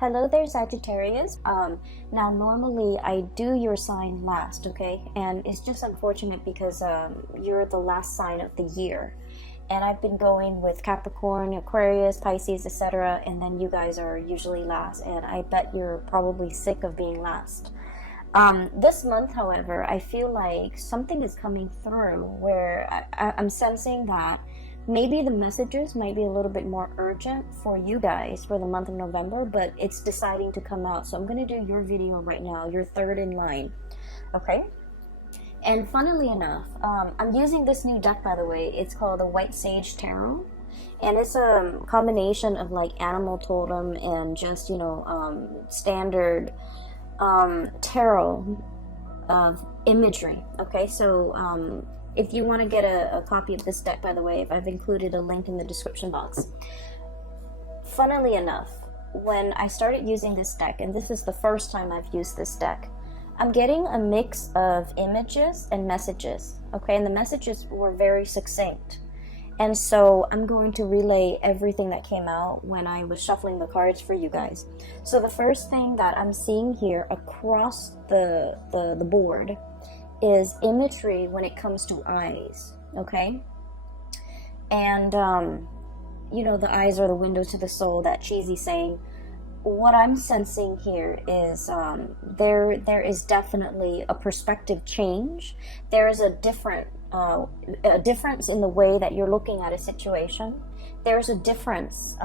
Hello there, Sagittarius. Now normally I do your sign last, okay? And it's just unfortunate because you're the last sign of the year. And I've been going with Capricorn, Aquarius, Pisces, etc. And then you guys are usually last. And I bet you're probably sick of being last. This month, however, I feel like something is coming through where I'm sensing that maybe the messages might be a little bit more urgent for you guys for the month of November, but it's deciding to come out. So I'm going to do your video right now. You're third in line. Okay? And funnily enough, I'm using this new deck, by the way. It's called the White Sage Tarot. And it's a combination of like animal totem and just, standard tarot imagery. Okay, so if you want to get a copy of this deck, by the way, I've included a link in the description box. Funnily enough, when I started using this deck, and this is the first time I've used this deck, I'm getting a mix of images and messages, okay? And the messages were very succinct. And so I'm going to relay everything that came out when I was shuffling the cards for you guys. So the first thing that I'm seeing here across the board is imagery when it comes to eyes, okay? And, the eyes are the window to the soul, that cheesy saying. What I'm sensing here is there is definitely a perspective change. There is a difference in the way that you're looking at a situation. There's a difference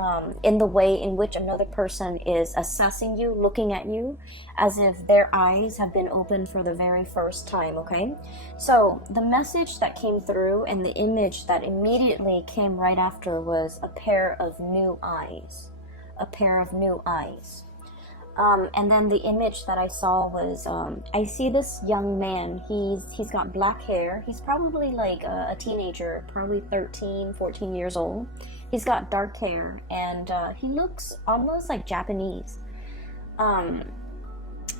in the way in which another person is assessing you, looking at you, as if their eyes have been opened for the very first time, okay? So the message that came through and the image that immediately came right after was a pair of new eyes. A pair of new eyes. And then the image that I saw was, I see this young man. He's got black hair. He's probably like a teenager, probably 13, 14 years old. He's got dark hair, and he looks almost like Japanese.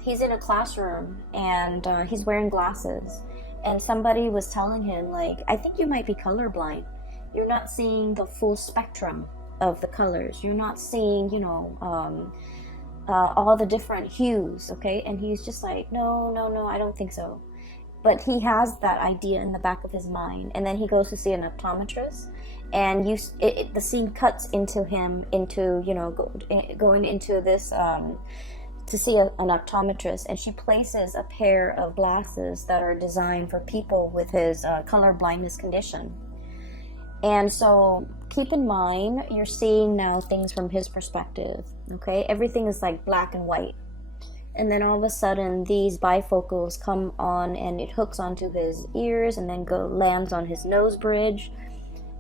He's in a classroom, and he's wearing glasses. And somebody was telling him, like, I think you might be colorblind. You're not seeing the full spectrum of the colors. You're not seeing, all the different hues, okay? And he's just like, no, I don't think so. But he has that idea in the back of his mind, and then he goes to see an optometrist, and the scene cuts into him going into this to see an optometrist, and she places a pair of glasses that are designed for people with his color blindness condition. And so keep in mind, you're seeing now things from his perspective, okay? Everything is like black and white. And then all of a sudden, these bifocals come on, and it hooks onto his ears and then lands on his nose bridge.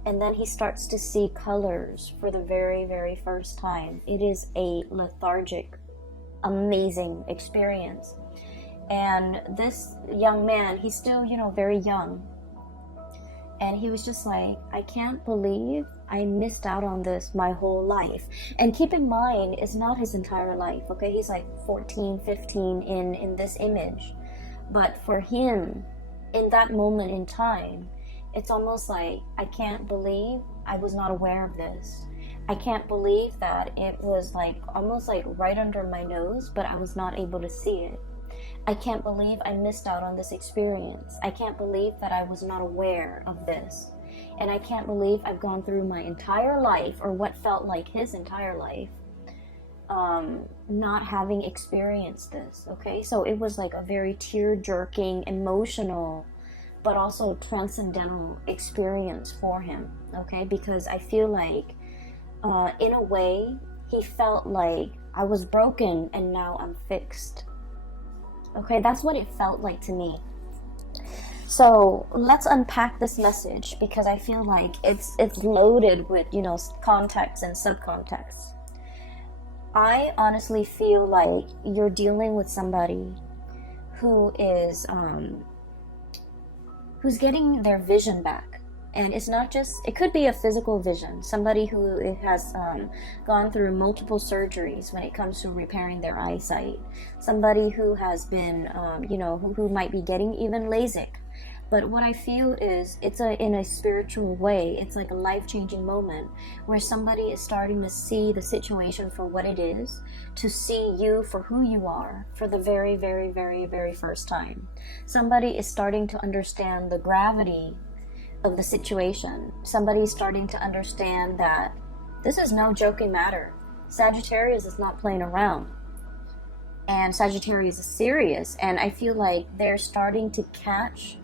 And then he starts to see colors for the very, very first time. It is a lethargic, amazing experience. And this young man, he's still, very young. And he was just like, I can't believe I missed out on this my whole life. And keep in mind, it's not his entire life, okay? He's like 14, 15 in this image. But for him, in that moment in time, it's almost like, I can't believe I was not aware of this. I can't believe that it was like almost like right under my nose, but I was not able to see it. I can't believe I missed out on this experience. I can't believe that I was not aware of this. And I can't believe I've gone through my entire life, or what felt like his entire life, not having experienced this, okay? So it was like a very tear-jerking, emotional, but also transcendental experience for him, okay? Because I feel like, in a way, he felt like I was broken and now I'm fixed. Okay, that's what it felt like to me. So let's unpack this message, because I feel like it's loaded with, context and subcontext. I honestly feel like you're dealing with somebody who is who's getting their vision back. And it's not just, it could be a physical vision, somebody who has gone through multiple surgeries when it comes to repairing their eyesight, somebody who has been, who might be getting even LASIK. But what I feel is it's in a spiritual way. It's like a life-changing moment where somebody is starting to see the situation for what it is, to see you for who you are for the very, very, very, very first time. Somebody is starting to understand the gravity of the situation. Somebody is starting to understand that this is no joking matter. Sagittarius is not playing around. And Sagittarius is serious. And I feel like they're starting to catch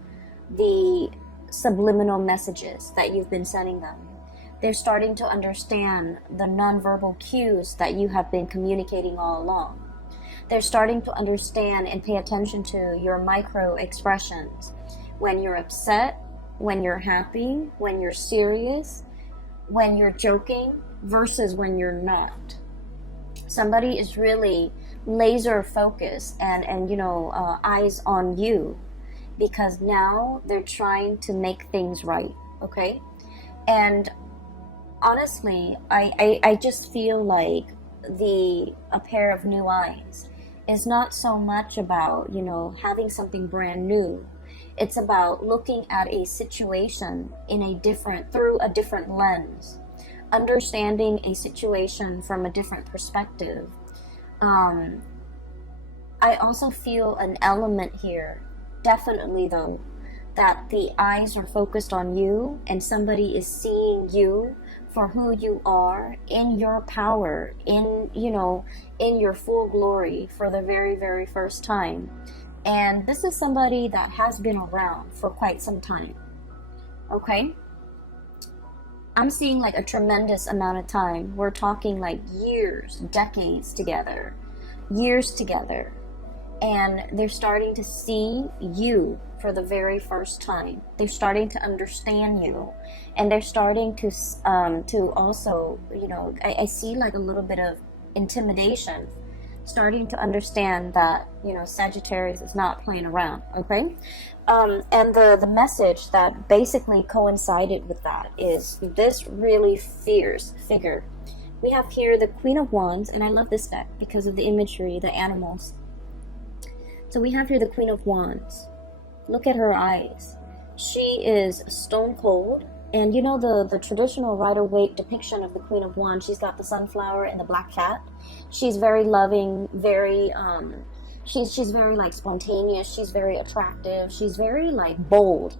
the subliminal messages that you've been sending them. They're starting to understand the nonverbal cues that you have been communicating all along. They're starting to understand and pay attention to your micro expressions. When you're upset, when you're happy, when you're serious, when you're joking versus when you're not. Somebody is really laser focused and eyes on you, because now they're trying to make things right, okay? And honestly, I just feel like a pair of new eyes is not so much about, having something brand new. It's about looking at a situation through a different lens, understanding a situation from a different perspective. I also feel an element here, definitely though, that the eyes are focused on you and somebody is seeing you for who you are, in your power, in your full glory for the very, very first time. And this is somebody that has been around for quite some time, okay? I'm seeing like a tremendous amount of time. We're talking like years, decades together, years together. And they're starting to see you for the very first time. They're starting to understand you. And they're starting to also, I see like a little bit of intimidation, starting to understand that, Sagittarius is not playing around, okay? And the message that basically coincided with that is this really fierce figure. We have here the Queen of Wands, and I love this deck because of the imagery, the animals. So we have here the Queen of Wands. Look at her eyes. She is stone cold. And the traditional Rider-Waite depiction of the Queen of Wands, she's got the sunflower and the black cat. She's very loving, very, she's very like spontaneous. She's very attractive. She's very like bold.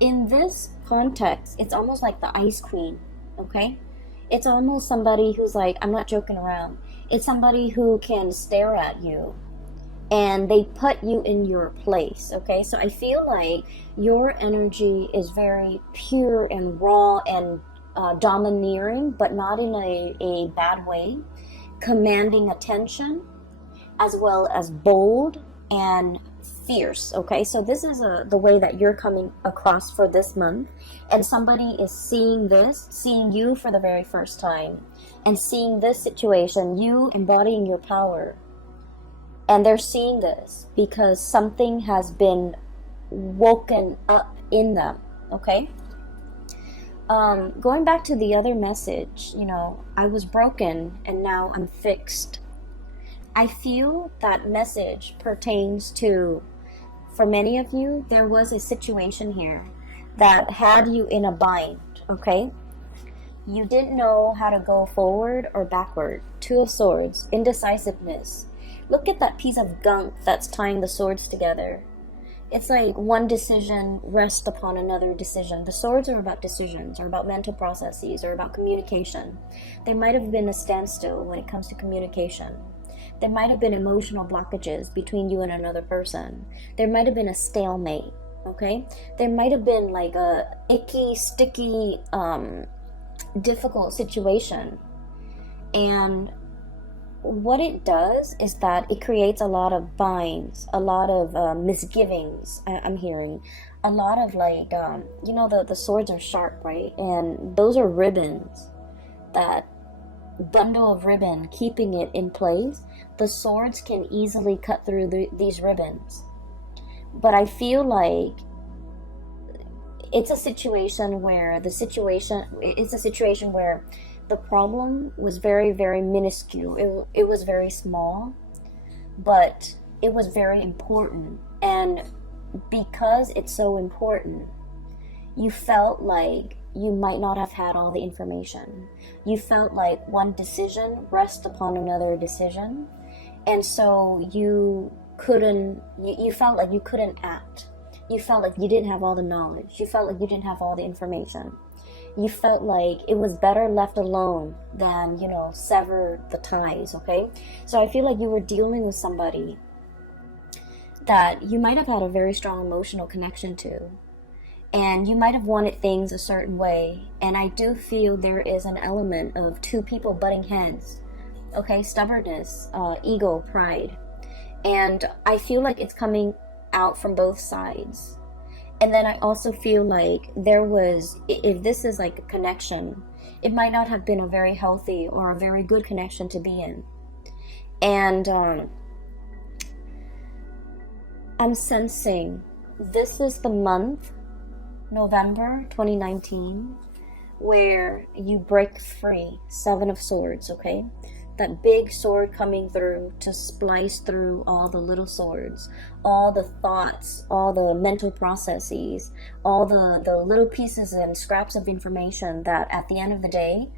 In this context, it's almost like the Ice Queen, okay? It's almost somebody who's like, I'm not joking around. It's somebody who can stare at you and they put you in your place, okay? So I feel like your energy is very pure and raw and domineering, but not in a bad way, commanding attention, as well as bold and fierce, okay? So this is the way that you're coming across for this month, and somebody is seeing you for the very first time, and seeing this situation, you embodying your power. And they're seeing this because something has been woken up in them, okay? Going back to the other message, I was broken and now I'm fixed. I feel that message pertains to, for many of you, there was a situation here that had you in a bind, okay? You didn't know how to go forward or backward. Two of Swords, indecisiveness. Look at that piece of gunk that's tying the swords together. It's like one decision rests upon another decision. The swords are about decisions, or about mental processes, or about communication. There might have been a standstill when it comes to communication. There might have been emotional blockages between you and another person. There might have been a stalemate, okay? There might have been like a icky, sticky, difficult situation. And what it does is that it creates a lot of binds, a lot of misgivings. I'm hearing a lot of like, the swords are sharp, right? And those are ribbons, that bundle of ribbon keeping it in place. The swords can easily cut through these ribbons. But I feel like it's a situation where the problem was very, very minuscule. It was very small, but it was very important. And because it's so important, you felt like you might not have had all the information. You felt like one decision rests upon another decision, and so you felt like you couldn't act. You felt like you didn't have all the knowledge. You felt like you didn't have all the information. You felt like it was better left alone than, sever the ties, okay? So I feel like you were dealing with somebody that you might have had a very strong emotional connection to, and you might have wanted things a certain way, and I do feel there is an element of two people butting heads, okay? Stubbornness, ego, pride, and I feel like it's coming out from both sides. And then I also feel like if this is like a connection, it might not have been a very healthy or a very good connection to be in. And I'm sensing this is the month, November 2019, where you break free. Seven of Swords, okay? That big sword coming through to splice through all the little swords, all the thoughts, all the mental processes, all the little pieces and scraps of information that at the end of the day,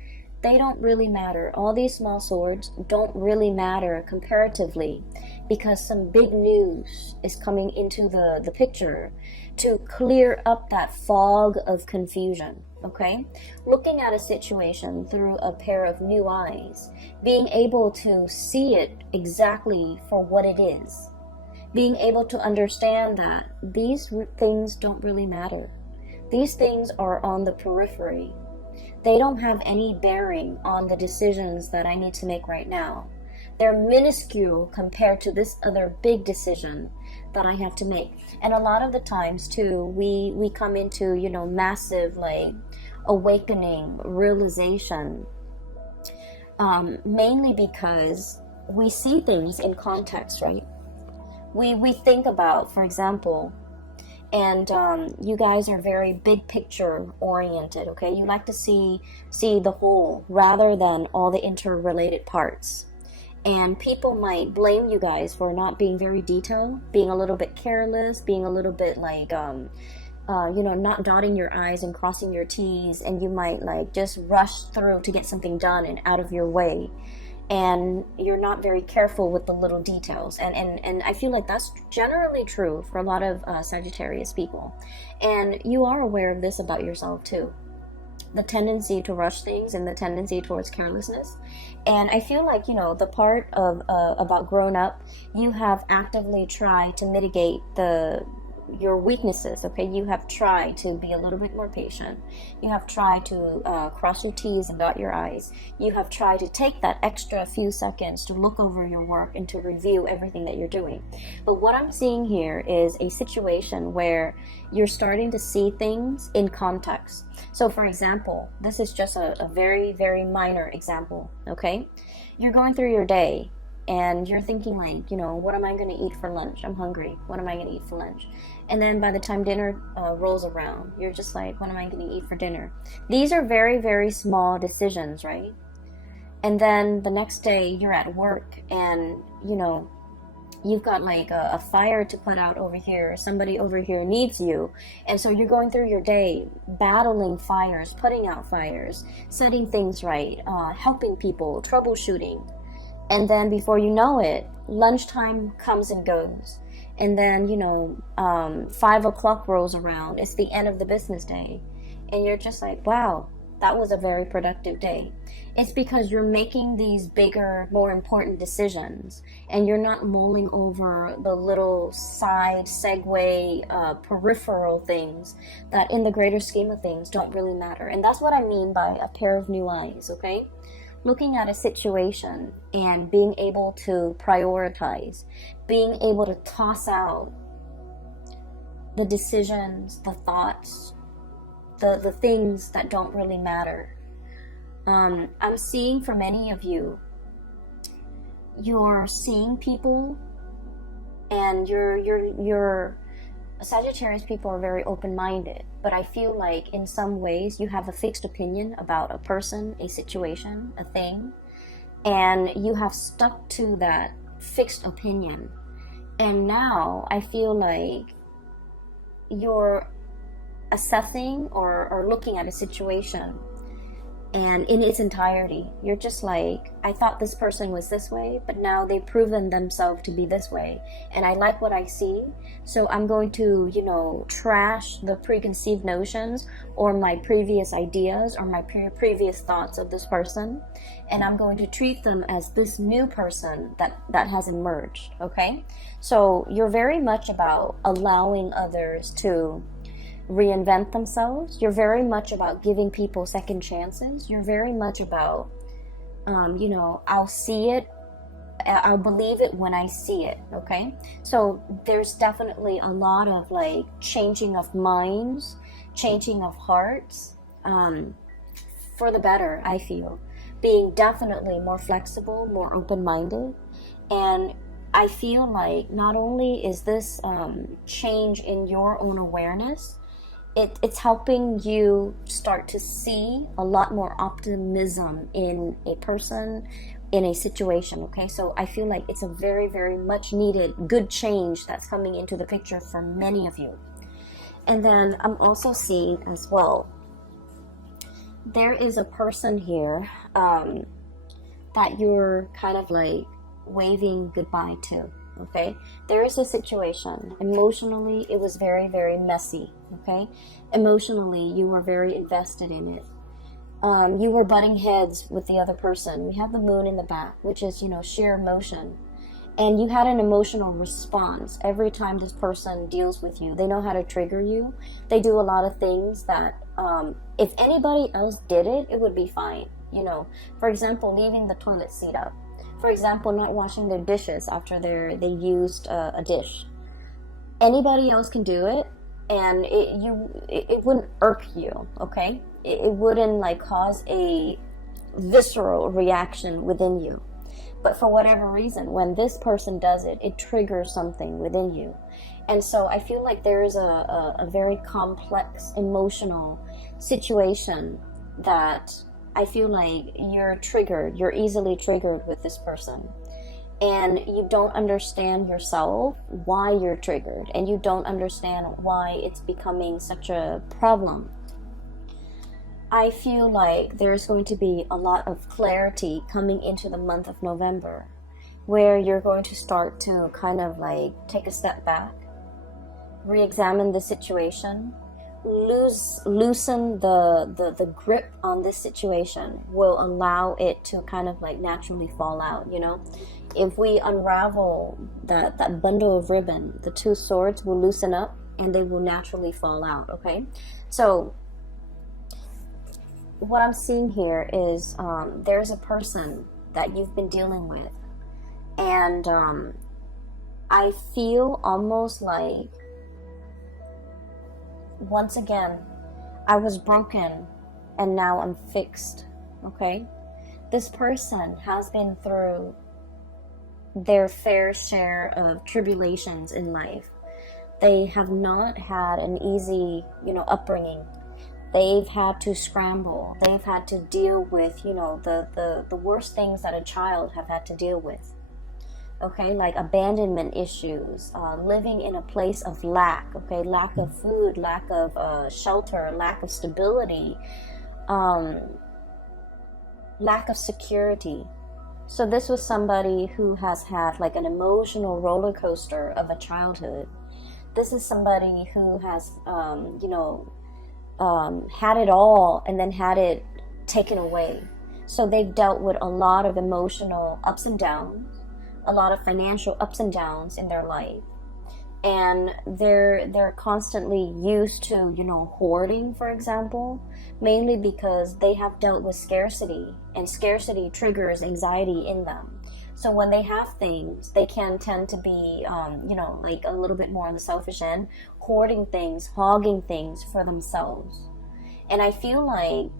they don't really matter. All these small swords don't really matter comparatively, because some big news is coming into the picture to clear up that fog of confusion. Okay, looking at a situation through a pair of new eyes, being able to see it exactly for what it is, being able to understand that these things don't really matter. These things are on the periphery. They don't have any bearing on the decisions that I need to make right now. They're minuscule compared to this other big decision that I have to make. And a lot of the times too, we come into, massive like awakening, realization, mainly because we see things in context, right? We think about, for example, and you guys are very big picture oriented, okay? You like to see the whole rather than all the interrelated parts. And people might blame you guys for not being very detailed, being a little bit careless, being a little bit like, not dotting your I's and crossing your T's, and you might like just rush through to get something done and out of your way. And you're not very careful with the little details. And I feel like that's generally true for a lot of Sagittarius people. And you are aware of this about yourself too. The tendency to rush things and the tendency towards carelessness. And I feel like, the part of about grown up, you have actively tried to mitigate your weaknesses, okay? You have tried to be a little bit more patient. You have tried to cross your T's and dot your I's. You have tried to take that extra few seconds to look over your work and to review everything that you're doing. But what I'm seeing here is a situation where you're starting to see things in context. So for example, this is just a very, very minor example, okay? You're going through your day and you're thinking like, what am I going to eat for lunch? I'm hungry. What am I going to eat for lunch? And then by the time dinner rolls around, you're just like, what am I going to eat for dinner? These are very, very small decisions, right? And then the next day you're at work and, you've got like a fire to put out over here. Somebody over here needs you. And so you're going through your day battling fires, putting out fires, setting things right, helping people, troubleshooting. And then before you know it, lunchtime comes and goes. And then, 5 o'clock rolls around. It's the end of the business day. And you're just like, wow, that was a very productive day. It's because you're making these bigger, more important decisions. And you're not mulling over the little side, segue, peripheral things that in the greater scheme of things don't really matter. And that's what I mean by a pair of new eyes, okay? Looking at a situation and being able to prioritize, being able to toss out the decisions, the thoughts, the things that don't really matter. I'm seeing for many of you, you're seeing people and you're Sagittarius people are very open-minded, but I feel like in some ways you have a fixed opinion about a person, a situation, a thing, and you have stuck to that fixed opinion. And now I feel like you're assessing or looking at a situation, and in its entirety, you're just like, I thought this person was this way, but now they've proven themselves to be this way, and I like what I see, so I'm going to, you know, trash the preconceived notions or my previous ideas or my previous thoughts of this person, and I'm going to treat them as this new person that has emerged. Okay, so you're very much about allowing others to reinvent themselves. You're very much about giving people second chances. You're very much about, you know, I'll see it, I'll believe it when I see it. Okay, so there's definitely a lot of like changing of minds, changing of hearts, for the better. I feel being definitely more flexible, more open-minded, and I feel like not only is this change in your own awareness, it's helping you start to see a lot more optimism in a person, in a situation. Okay, so I feel like it's a very, very much needed good change that's coming into the picture for many of you. And then I'm also seeing as well, there is a person here that you're kind of like waving goodbye to. Okay, there is a situation. Emotionally, it was very, very messy. Okay, emotionally, you were very invested in it. You were butting heads with the other person. We have the moon in the back, which is, you know, sheer emotion. And you had an emotional response every time this person deals with you. They know how to trigger you. They do a lot of things that if anybody else did it, it would be fine. You know, for example, leaving the toilet seat up. For example, not washing their dishes after they used a dish. Anybody else can do it, and it wouldn't irk you. Okay, it wouldn't like cause a visceral reaction within you. But for whatever reason, when this person does it, it triggers something within you. And so I feel like there is a very complex emotional situation that I feel like you're easily triggered with this person. And you don't understand yourself why you're triggered, and you don't understand why it's becoming such a problem. I feel like there's going to be a lot of clarity coming into the month of November, where you're going to start to kind of like take a step back, re-examine the situation, loosen the grip on this situation will allow it to kind of like naturally fall out. You know, if we unravel that bundle of ribbon, the two swords will loosen up and they will naturally fall out. Okay, so what I'm seeing here is there's a person that you've been dealing with, and I feel almost like, once again, I was broken and now I'm fixed. Okay, this person has been through their fair share of tribulations in life. They have not had an easy, you know, upbringing. They've had to scramble. They've had to deal with, you know, the worst things that a child have had to deal with. Okay, like abandonment issues, living in a place of lack. Okay, lack of food, lack of shelter, lack of stability, lack of security. So this was somebody who has had like an emotional roller coaster of a childhood. This is somebody who has, you know, had it all and then had it taken away. So they've dealt with a lot of emotional ups and downs, a lot of financial ups and downs in their life, and they're constantly used to, you know, hoarding, for example, mainly because they have dealt with scarcity, and scarcity triggers anxiety in them. So when they have things, they can tend to be, you know, like a little bit more on the selfish end, hoarding things, hogging things for themselves. And I feel like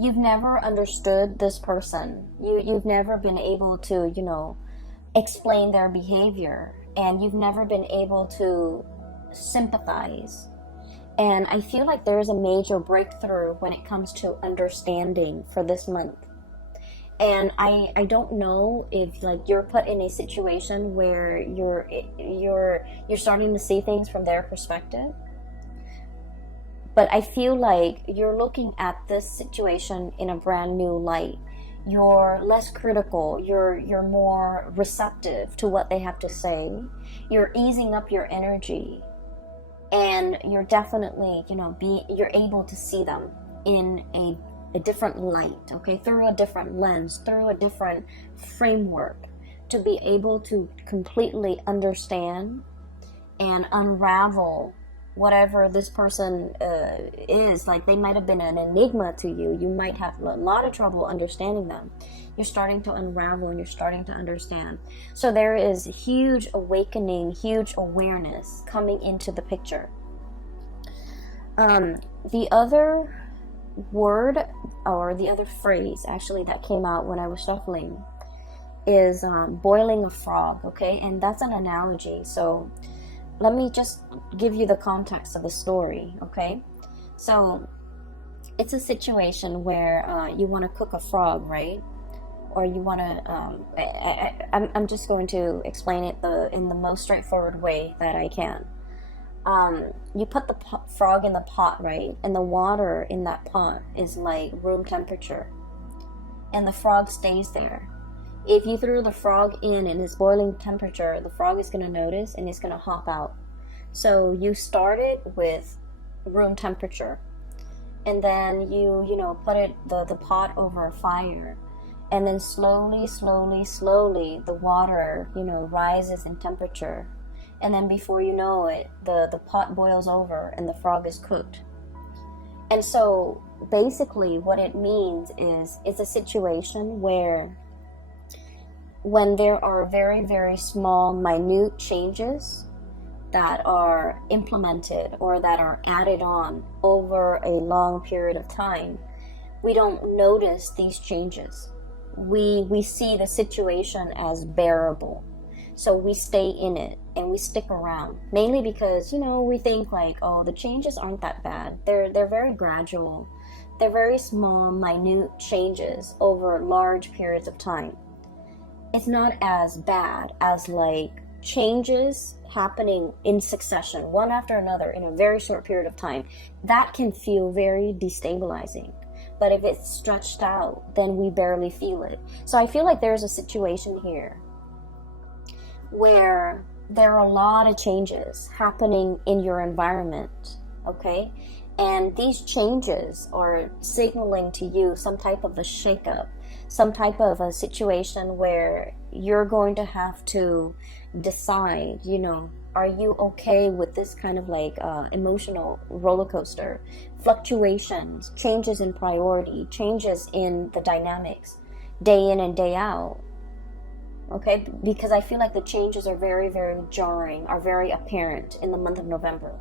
you've never understood this person. You've never been able to, you know, explain their behavior, and you've never been able to sympathize. And I feel like there is a major breakthrough when it comes to understanding for this month. And I don't know if like you're put in a situation where you're starting to see things from their perspective, but I feel like you're looking at this situation in a brand new light. You're less critical, you're more receptive to what they have to say. You're easing up your energy, and you're definitely, you're able to see them in a different light, okay, through a different lens, through a different framework, to be able to completely understand and unravel whatever this person is. Like, they might have been an enigma to you. You might have a lot of trouble understanding them. You're starting to unravel and you're starting to understand. So there is huge awakening, huge awareness coming into the picture. The other word, or the other phrase actually, that came out when I was shuffling is boiling a frog, okay? And that's an analogy. So let me just give you the context of the story, okay? So it's a situation where you want to cook a frog, right? Or you want to, I'm just going to explain it in the most straightforward way that I can. You put the frog in the pot, right? And the water in that pot is like room temperature. And the frog stays there. If you threw the frog in and it's boiling temperature, the frog is going to notice and it's going to hop out. So you started with room temperature. And then you put the pot over a fire. And then slowly, the water, rises in temperature. And then before you know it, the pot boils over and the frog is cooked. And so basically what it means is, it's a situation where when there are very, very small, minute changes that are implemented or that are added on over a long period of time, we don't notice these changes. We see the situation as bearable. So we stay in it and we stick around, mainly because, we think like, oh, the changes aren't that bad. They're very gradual. They're very small, minute changes over large periods of time. It's not as bad as like changes happening in succession, one after another, in a very short period of time. That can feel very destabilizing. But if it's stretched out, then we barely feel it. So I feel like there's a situation here where there are a lot of changes happening in your environment, okay? And these changes are signaling to you some type of a shakeup, some type of a situation where you're going to have to decide, are you okay with this kind of like emotional roller coaster, fluctuations, changes in priority, changes in the dynamics, day in and day out. Okay, because I feel like the changes are very, very jarring, are very apparent in the month of November.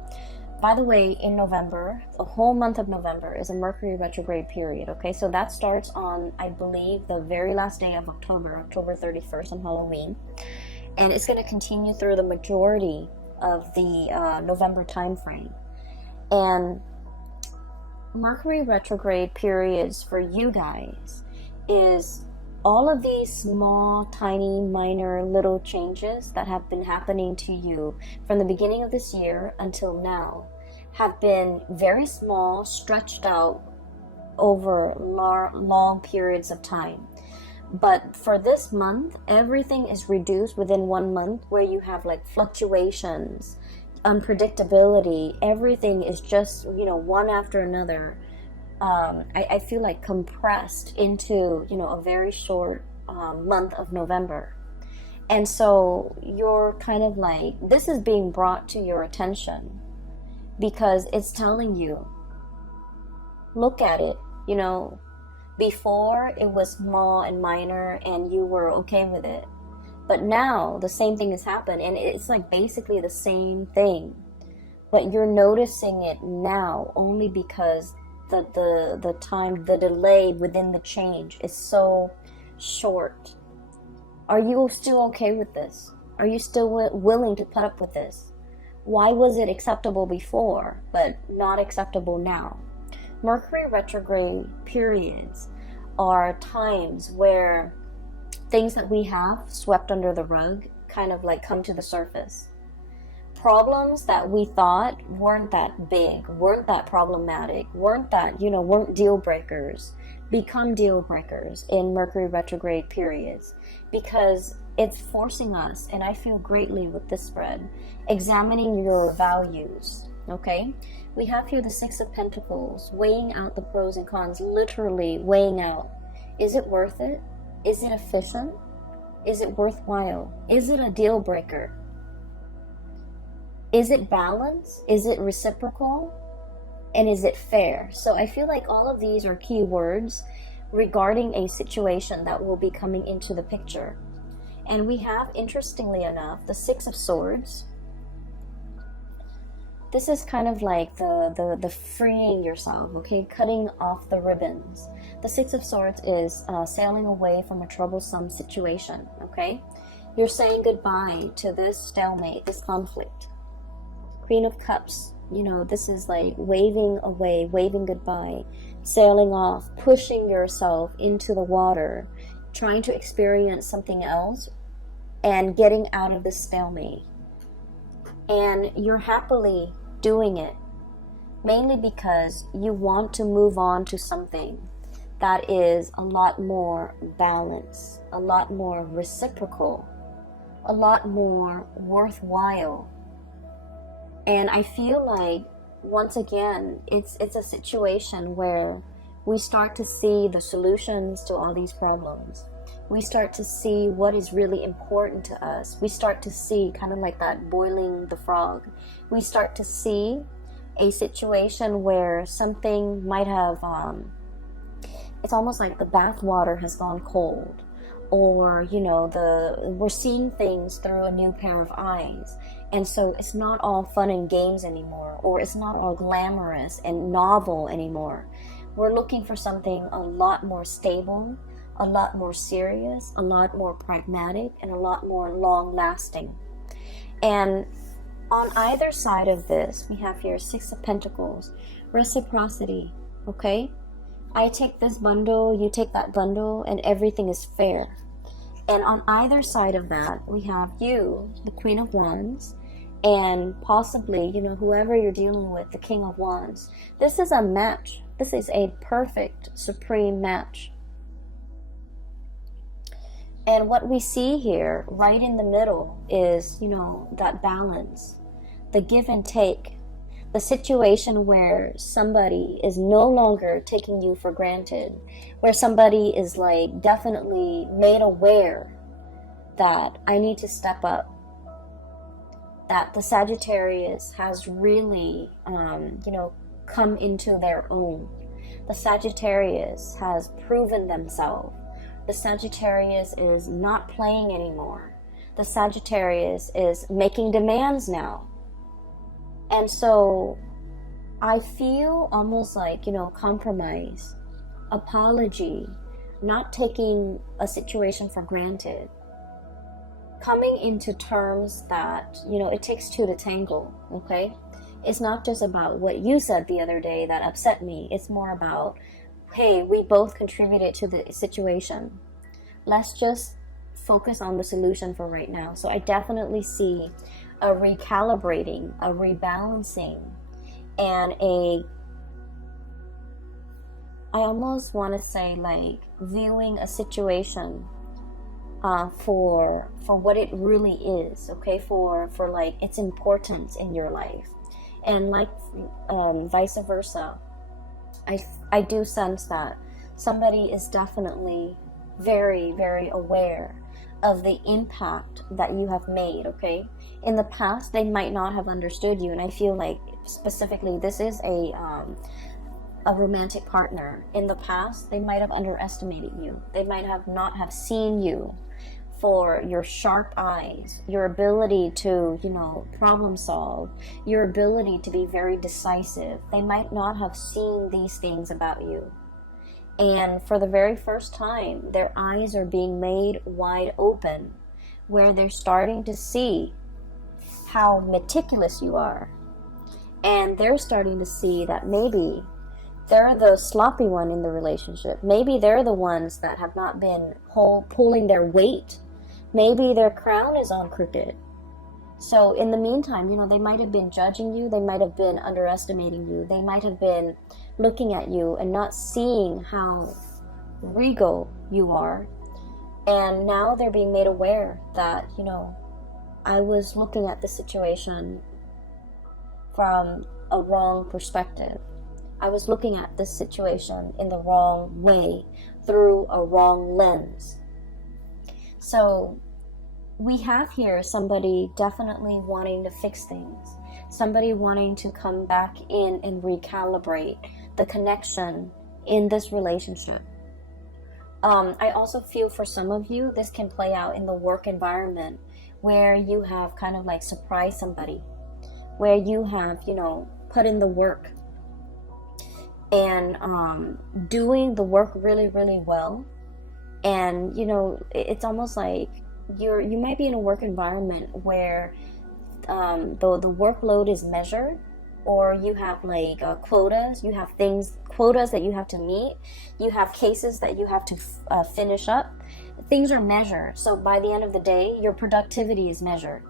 By the way, in November, the whole month of November is a Mercury retrograde period, okay? So that starts on, I believe, the very last day of October 31st on Halloween. And it's going to continue through the majority of the November time frame. And Mercury retrograde periods for you guys is all of these small, tiny, minor, little changes that have been happening to you from the beginning of this year until now have been very small, stretched out over long periods of time. But for this month, everything is reduced within 1 month, where you have like fluctuations, unpredictability. Everything is just, one after another. I feel like compressed into, a very short month of November. And so you're kind of like, this is being brought to your attention because it's telling you, look at it, before it was small and minor and you were okay with it. But now the same thing has happened and it's like basically the same thing. But you're noticing it now only because the time, the delay within the change is so short. Are you still okay with this? Are you still willing to put up with this? Why was it acceptable before but not acceptable now? Mercury retrograde periods are times where things that we have swept under the rug kind of like come to the surface. Problems that we thought weren't that big, weren't that problematic, weren't that, weren't deal breakers, become deal breakers in Mercury retrograde periods, because it's forcing us, and I feel greatly with this spread, examining your values, okay? We have here the Six of Pentacles, weighing out the pros and cons, literally weighing out. Is it worth it? Is it efficient? Is it worthwhile? Is it a deal breaker? Is it balanced? Is it reciprocal? And is it fair? So I feel like all of these are key words regarding a situation that will be coming into the picture. And we have, interestingly enough, the Six of Swords. This is kind of like the freeing yourself, okay? Cutting off the ribbons. The Six of Swords is sailing away from a troublesome situation, okay? You're saying goodbye to this stalemate, this conflict. Queen of Cups, this is like waving away, waving goodbye, sailing off, pushing yourself into the water, trying to experience something else, and getting out of the stalemate. And you're happily doing it, mainly because you want to move on to something that is a lot more balanced, a lot more reciprocal, a lot more worthwhile. And I feel like, once again, it's a situation where we start to see the solutions to all these problems. We start to see what is really important to us. We start to see, kind of like that boiling the frog, we start to see a situation where something might have, it's almost like the bath water has gone cold. Or, we're seeing things through a new pair of eyes. And so it's not all fun and games anymore, or it's not all glamorous and novel anymore. We're looking for something a lot more stable, a lot more serious, a lot more pragmatic, and a lot more long-lasting. And on either side of this, we have here Six of Pentacles, reciprocity, okay? I take this bundle, you take that bundle, and everything is fair. And on either side of that, we have you, the Queen of Wands, and possibly, whoever you're dealing with, the King of Wands. This is a match. This is a perfect, supreme match. And what we see here, right in the middle, is, that balance, the give and take, the situation where somebody is no longer taking you for granted, where somebody is like definitely made aware that I need to step up, that the Sagittarius has really, come into their own. The Sagittarius has proven themselves. The Sagittarius is not playing anymore. The Sagittarius is making demands now. And so I feel almost like, compromise, apology, not taking a situation for granted, coming into terms that, it takes two to tango, okay? It's not just about what you said the other day that upset me. It's more about, hey, we both contributed to the situation. Let's just focus on the solution for right now. So I definitely see a recalibrating, a rebalancing, and I almost want to say like viewing a situation for what it really is, okay, for like its importance in your life. And like vice versa, I do sense that somebody is definitely very, very aware of the impact that you have made, okay? In the past, they might not have understood you, and I feel like specifically this is a romantic partner. In the past, they might have underestimated you. They might have not have seen you for your sharp eyes, your ability to, problem solve, your ability to be very decisive. They might not have seen these things about you. And for the very first time, their eyes are being made wide open, where they're starting to see how meticulous you are. And they're starting to see that maybe they're the sloppy one in the relationship. Maybe they're the ones that have not been pulling their weight. Maybe their crown is on crooked. So in the meantime, you know, they might have been judging you. They might have been underestimating you. They might have been looking at you and not seeing how regal you are. And now they're being made aware that, you know, I was looking at the situation from a wrong perspective. I was looking at this situation in the wrong way, through a wrong lens. So we have here somebody definitely wanting to fix things, somebody wanting to come back in and recalibrate the connection in this relationship. I also feel for some of you, this can play out in the work environment where you have kind of like surprised somebody, where you have, you know, put in the work and doing the work really, really well. And, you know, it's almost like you might be in a work environment where the workload is measured, or you have like quotas, you have quotas that you have to meet, you have cases that you have to finish up. Things are measured, so by the end of the day your productivity is measured.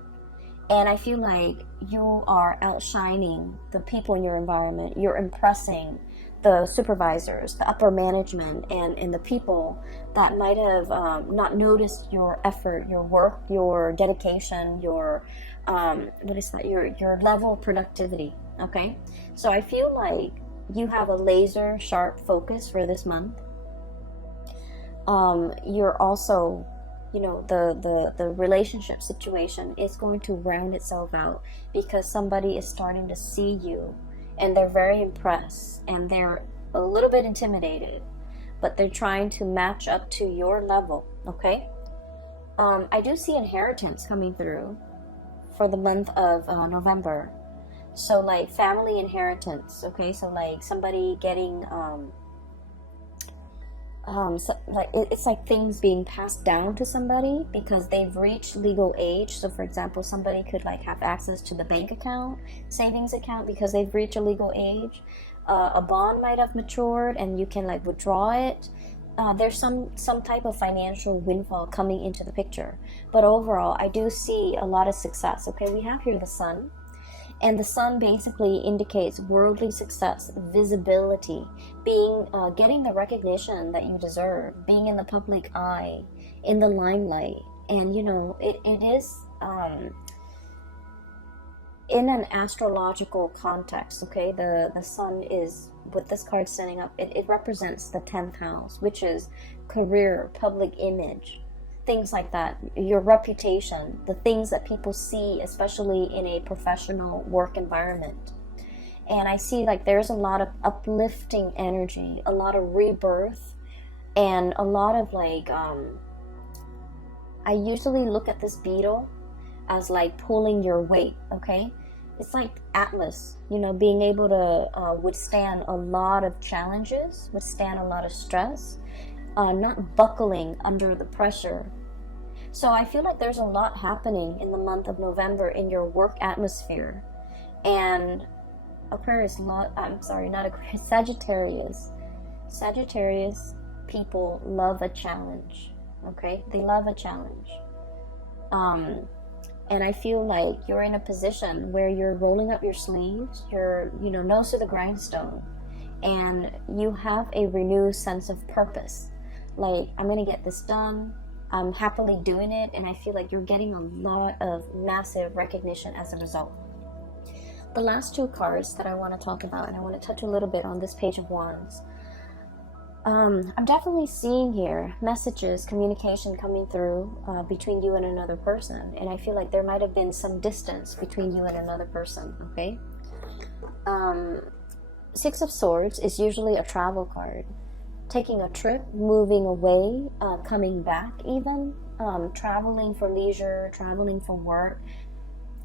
And I feel like you are outshining the people in your environment. You're impressing the supervisors, the upper management, and the people that might have not noticed your effort, your work, your dedication, your your level of productivity. Okay, so I feel like you have a laser sharp focus for this month. You're also, you know, the relationship situation is going to round itself out because somebody is starting to see you and they're very impressed and they're a little bit intimidated, but they're trying to match up to your level. Okay, I do see inheritance coming through for the month of November. So like family inheritance. Okay, so like somebody getting it's like things being passed down to somebody because they've reached legal age. So for example, somebody could like have access to the bank account, savings account, because they've reached a legal age. A bond might have matured and you can like withdraw it. There's some type of financial windfall coming into the picture, but overall I do see a lot of success. Okay, we have here the sun, and the sun basically indicates worldly success, visibility, being getting the recognition that you deserve, being in the public eye, in the limelight. And you know, it is in an astrological context. Okay, the sun is, with this card standing up, it represents the 10th house, which is career, public image, things like that, your reputation, the things that people see, especially in a professional work environment. And I see like there's a lot of uplifting energy, a lot of rebirth, and a lot of like I usually look at this beetle as like pulling your weight. Okay, it's like Atlas, you know, being able to withstand a lot of challenges, withstand a lot of stress, not buckling under the pressure. So I feel like there's a lot happening in the month of November in your work atmosphere. And Aquarius, I'm sorry, not Aquarius, Sagittarius. Sagittarius people love a challenge. Okay, they love a challenge. And I feel like you're in a position where you're rolling up your sleeves, you're, you know, nose to the grindstone, and you have a renewed sense of purpose. Like, I'm gonna get this done, I'm happily doing it, and I feel like you're getting a lot of massive recognition as a result. The last two cards that I want to talk about, and I want to touch a little bit on this Page of Wands. I'm definitely seeing here messages, communication coming through between you and another person, and I feel like there might have been some distance between you and another person. Okay, Six of Swords is usually a travel card, taking a trip, moving away, coming back, even traveling for leisure, traveling for work,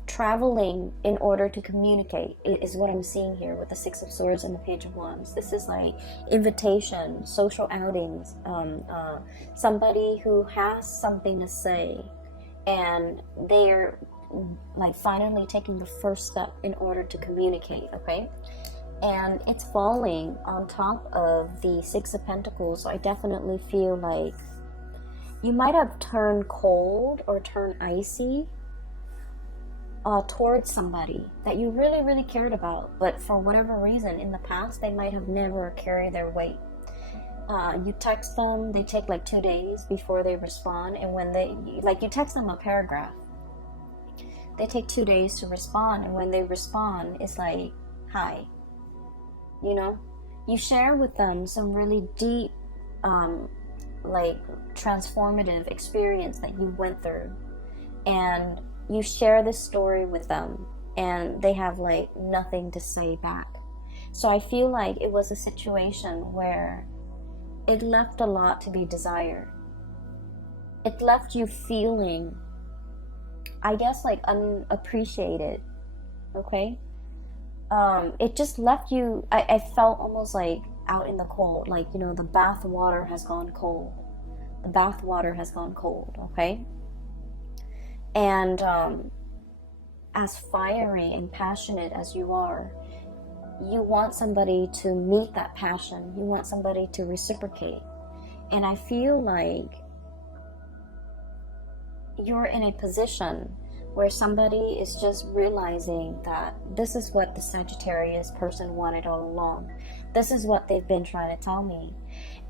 traveling in order to communicate is what I'm seeing here with the Six of Swords and the Page of Wands. This is like invitation, social outings, somebody who has something to say and they're like finally taking the first step in order to communicate. Okay, and it's falling on top of the Six of Pentacles. So I definitely feel like you might have turned cold or turned icy towards somebody that you really, really cared about, but for whatever reason in the past they might have never carried their weight. You text them, they take like 2 days before they respond, and when they, like, you text them a paragraph, they take 2 days to respond, and when they respond, it's like, hi. You know, you share with them some really deep, like, transformative experience that you went through, and you share this story with them, and they have like nothing to say back. So I feel like it was a situation where it left a lot to be desired. It left you feeling, I guess, like unappreciated. Okay? It just left you, I felt almost like out in the cold, like, you know, the bath water has gone cold. The bath water has gone cold, okay? And as fiery and passionate as you are, you want somebody to meet that passion. You want somebody to reciprocate. And I feel like you're in a position where somebody is just realizing that this is what the Sagittarius person wanted all along. This is what they've been trying to tell me.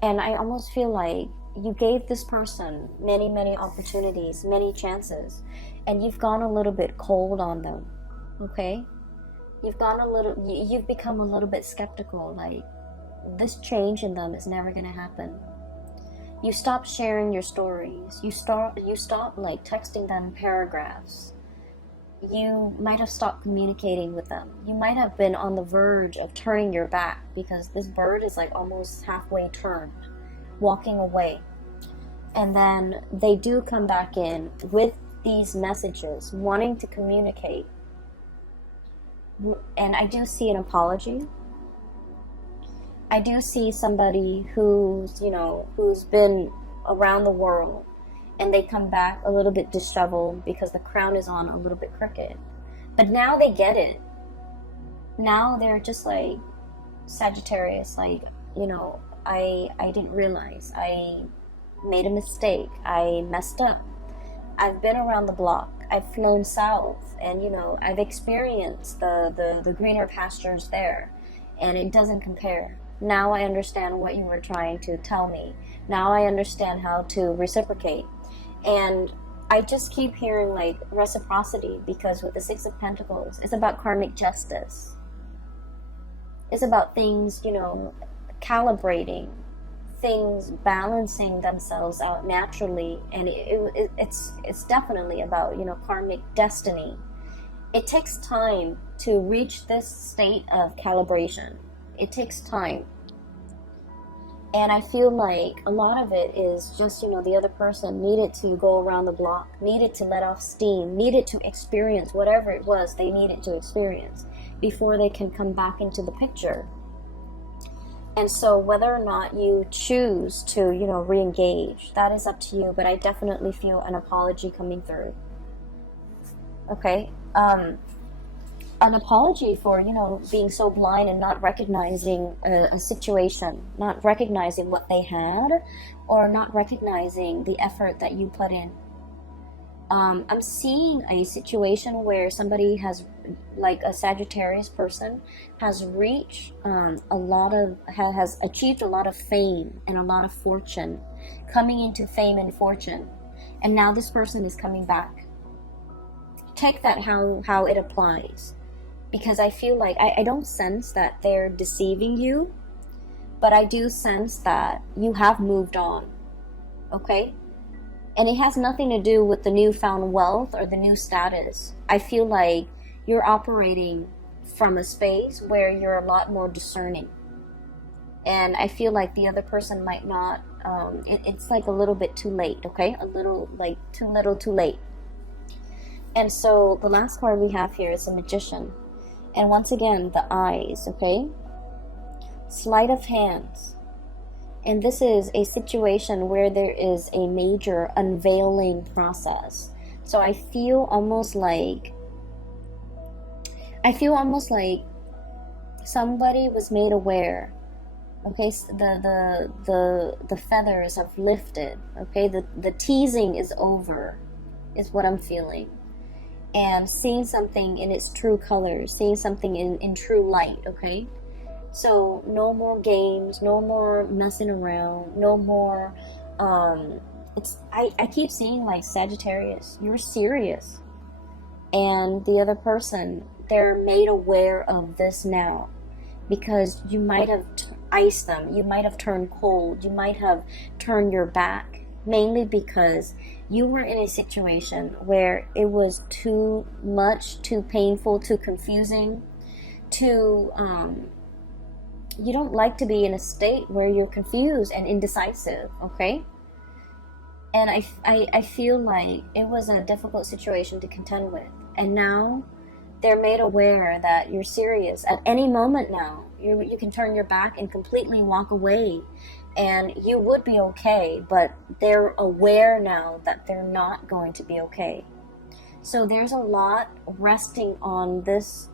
And I almost feel like you gave this person many, many opportunities, many chances, and you've gone a little bit cold on them, okay? You've become a little bit skeptical, like, this change in them is never gonna happen. You stop sharing your stories. You stop like texting them paragraphs. You might have stopped communicating with them. You might have been on the verge of turning your back, because this bird is like almost halfway turned, walking away. And then they do come back in with these messages, wanting to communicate. And I do see an apology. I do see somebody who's, you know, who's been around the world, and they come back a little bit disheveled because the crown is on a little bit crooked. But now they get it. Now they're just like, Sagittarius, like, you know, I didn't realize. I made a mistake. I messed up. I've been around the block. I've flown south, and, you know, I've experienced the greener pastures there, and it doesn't compare. Now I understand what you were trying to tell me. Now I understand how to reciprocate. And I just keep hearing like reciprocity, because with the Six of Pentacles, it's about karmic justice. It's about things, you know, calibrating, things balancing themselves out naturally. And it's definitely about, you know, karmic destiny. It takes time to reach this state of calibration. It takes time. And I feel like a lot of it is just, you know, the other person needed to go around the block, needed to let off steam, needed to experience whatever it was they needed to experience before they can come back into the picture. And so whether or not you choose to, you know, re-engage, that is up to you. But I definitely feel an apology coming through. Okay? An apology for, you know, being so blind and not recognizing a situation, not recognizing what they had, or not recognizing the effort that you put in. I'm seeing a situation where somebody has, like a Sagittarius person, has reached has achieved a lot of fame and a lot of fortune, coming into fame and fortune, and now this person is coming back. Take that how it applies. Because I feel like, I don't sense that they're deceiving you, but I do sense that you have moved on, okay? And it has nothing to do with the newfound wealth or the new status. I feel like you're operating from a space where you're a lot more discerning. And I feel like the other person might not, it's like a little bit too late, okay? A little, like, too little, too late. And so the last card we have here is the Magician. And once again, the eyes, okay? Sleight of hands. And this is a situation where there is a major unveiling process. So I feel almost like somebody was made aware. Okay, so the feathers have lifted. Okay, the teasing is over, is what I'm feeling. And seeing something in its true colors, seeing something in true light, okay? So no more games, no more messing around, no more I keep seeing like Sagittarius, you're serious. And the other person, they're made aware of this now, because you might have iced them, you might have turned cold, you might have turned your back, mainly because you were in a situation where it was too much, too painful, too confusing, too you don't like to be in a state where you're confused and indecisive, okay? And I feel like it was a difficult situation to contend with. And now they're made aware that you're serious. At any moment now, you can turn your back and completely walk away, and you would be okay, but they're aware now that they're not going to be okay. So there's a lot resting on this,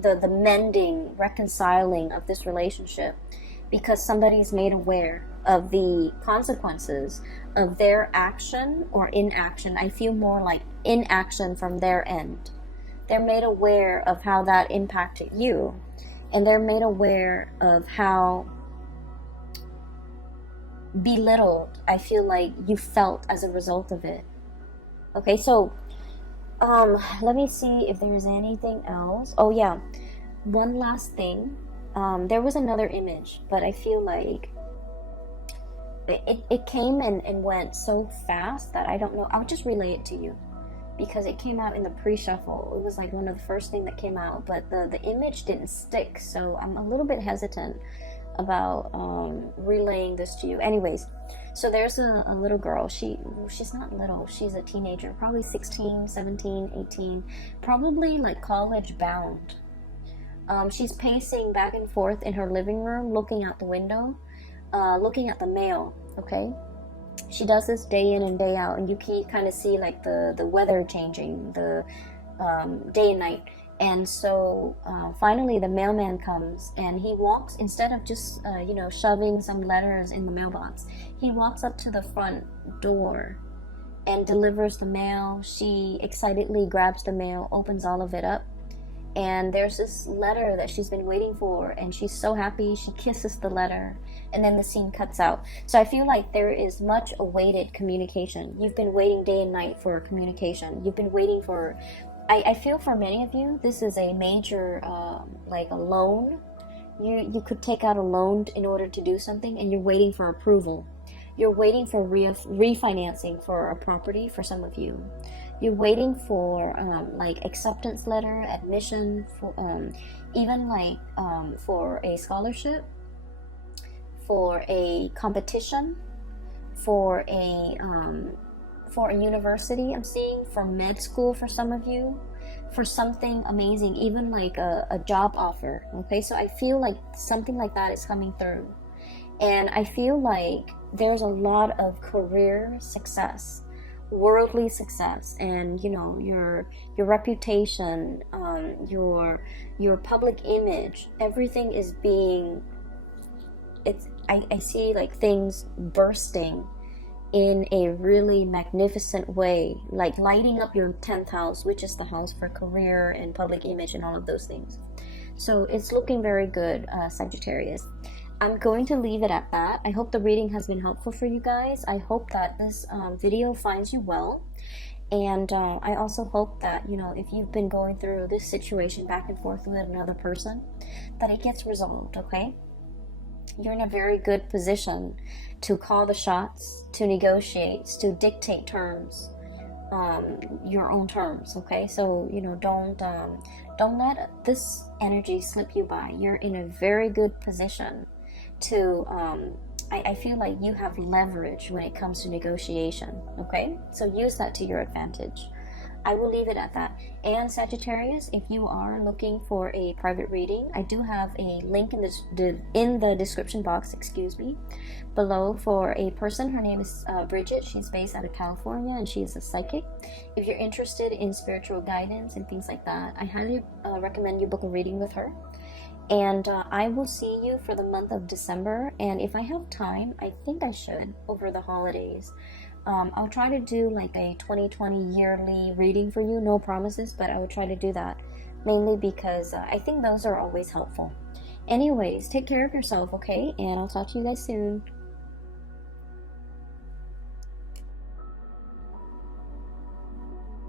the mending, reconciling of this relationship, because somebody's made aware of the consequences of their action or inaction. I feel more like inaction from their end. They're made aware of how that impacted you, and they're made aware of how belittled I feel like you felt as a result of it. Okay, so let me see if there's anything else. Oh yeah, one last thing. There was another image, but I feel like it came and went so fast that I don't know. I'll just relay it to you, because it came out in the pre-shuffle. It was like one of the first things that came out, but the image didn't stick, so I'm a little bit hesitant about relaying this to you. Anyways, so there's a little girl. She's not little, she's a teenager, probably 16, 17, 18, probably like college bound. She's pacing back and forth in her living room, looking out the window, looking at the mail, okay? She does this day in and day out, and you can kind of see like the weather changing, the day and night. And so finally the mailman comes, and he walks, instead of just shoving some letters in the mailbox, he walks up to the front door and delivers the mail. She excitedly grabs the mail, opens all of it up, and there's this letter that she's been waiting for, and she's so happy. She kisses the letter, and then the scene cuts out. So I feel like there is much awaited communication. You've been waiting day and night for communication. You've been waiting for, I feel for many of you, this is a major, like a loan. You could take out a loan in order to do something, and you're waiting for approval. You're waiting for refinancing for a property for some of you. You're waiting for like acceptance letter, admission, for, even like for a scholarship, for a competition, for a university. I'm seeing for med school for some of you, for something amazing, even like a job offer. Okay, so I feel like something like that is coming through, and I feel like there's a lot of career success, worldly success, and your reputation, your public image, everything is being, I see like things bursting in a really magnificent way, like lighting up your 10th house, which is the house for career and public image and all of those things. So it's looking very good, Sagittarius. I'm going to leave it at that. I hope the reading has been helpful for you guys. I hope that this video finds you well. And I also hope that, if you've been going through this situation back and forth with another person, that it gets resolved, okay? You're in a very good position to call the shots, to negotiate, to dictate terms, your own terms, okay? So, don't let this energy slip you by. You're in a very good position to, I feel like you have leverage when it comes to negotiation, okay? So use that to your advantage. I will leave it at that. And Sagittarius, if you are looking for a private reading, I do have a link in the description box, below, for a person. Her name is Bridget. She's based out of California, and she is a psychic. If you're interested in spiritual guidance and things like that, I highly recommend you book a reading with her. And I will see you for the month of December. And if I have time, I think I should over the holidays. I'll try to do like a 2020 yearly reading for you. No promises, but I will try to do that. Mainly because I think those are always helpful. Anyways, take care of yourself, okay? And I'll talk to you guys soon.